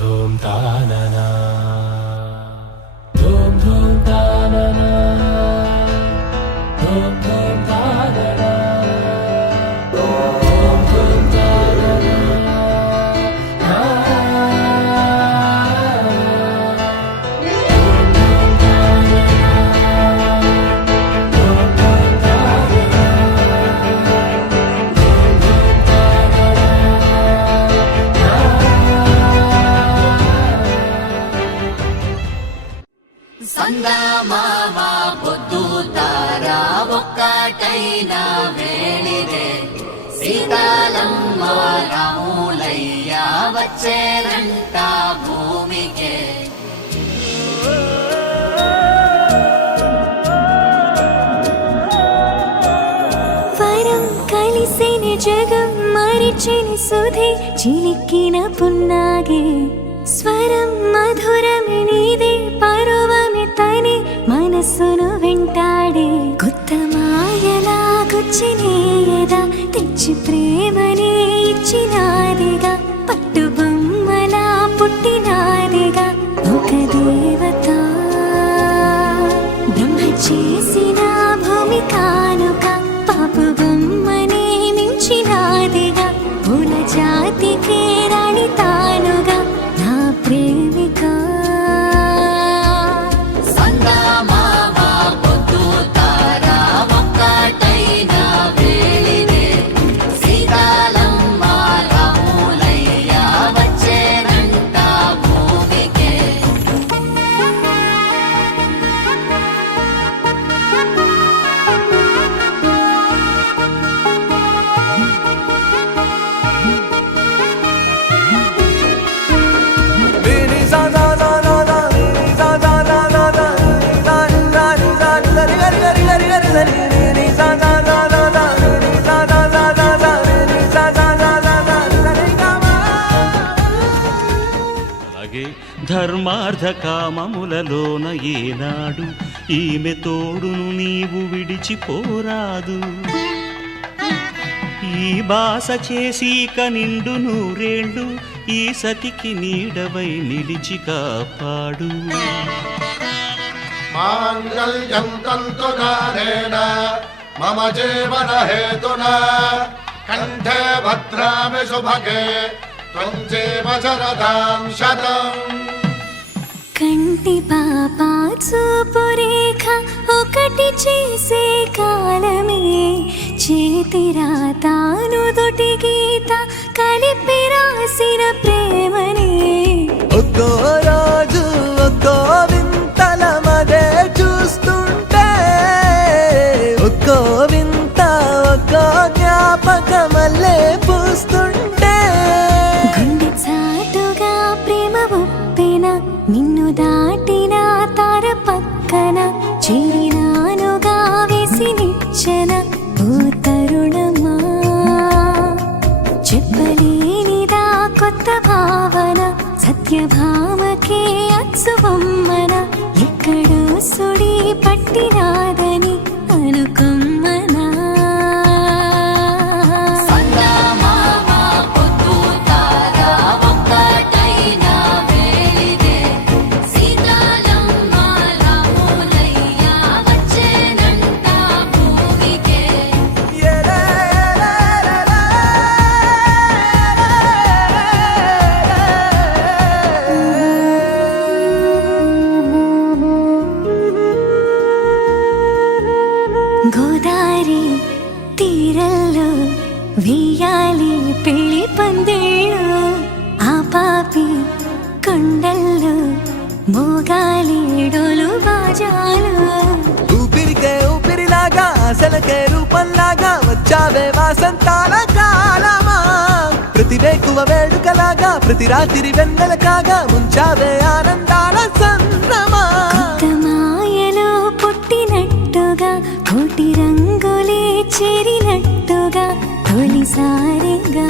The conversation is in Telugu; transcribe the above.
धूम तानना धूम धूम तानना धूम धूम तानना धूम धूम तानना సందమామ పొద్దు తారా ఒక్కటైన వేళిదే సీతాలమ్మ రాములయ్య వచ్చేనంట భూమికే వరం కలిసిన జగం మరిచిన సుధే చిలికిన పున్నాగే స్వరం మధురమే నీదే పరువమే తనే మనసును వెంటాడే కొత్త మాయలా గుచ్చినేయదా తెచ్చి ప్రేమనే ఇచ్చినాదిగా పట్టు బొమ్మలా పుట్టినాదిగా ఒక దేవత బ్రహ్మ చేసిన భూమి కానుక పాపు బొమ్మనే మించినాదిగా పూల జాతికే రాణి తానుగా నా ప్రేమిక సందమామ పొద్దు తారా ఒక్కటైన వేళిదే సీతాలమ్మ రాములయ్య వచ్చేనంట భూమికే అలాగే ధర్మార్థ కామములలోన ఏనాడు ఈమె తోడును నీవు విడిచిపోరాదు ఈ బాస చేసీక నిండు నూరేళ్ళు ఈ సతికి నీడవై నిలిచి కాపాడు మాంగళ్యం తంతునానేన మమ జీవన హేతునా కంఠే భద్రామి శుభగే త్వం జీవ శరదాం శతం కంటి పాపా చూపు రేఖ ఒకటి చేసే కాలమే చేతి రాతాను దొటి గీత కలిపి రాసిన ప్రేమనే ఒక్కో రోజు ఒక్కో వింతల మదే చూస్తుంటే ఒక్కో వింత ఒక్కో జ్ఞాపకమల్లే పూస్తుంటే గుండె చాటుగా ప్రేమ ఉప్పెన నిన్ను దాటిన తార పక్కన చేరినానుగా వేసి నిచ్చెన ఓ తరుణమా చెప్పలేనిదా కొత్త భావన సత్యభామకే అచ్చు బొమ్మన ఎక్కడో సుడి పట్టినాదని అనుకొమ్మనా సందమామ పొద్దు తారా ఒక్కటైన వేళిదే సీతాలమ్మ రాములయ్య వచ్చేనంట భూమికే గోదారి తీరల్లో వెయ్యాలి పెళ్లి పందిళ్ళు ఆ పాపి కొండల్లో మోగాలి డోలు బాజాలు ఊపిరికే ఊపిరిలాగా అసలకే రూపంలాగా వచ్చావే వాసంతాల కాలమా ప్రతి వేకువ వేడుకలాగా ప్రతి రాత్రి వెన్నెల కాగా ముంచావే ఆనందాల సంద్రమా కొత్త మాయలో పుట్టినట్టుగా కోటి రంగులే చేరినట్టుగా తొలిసారిగా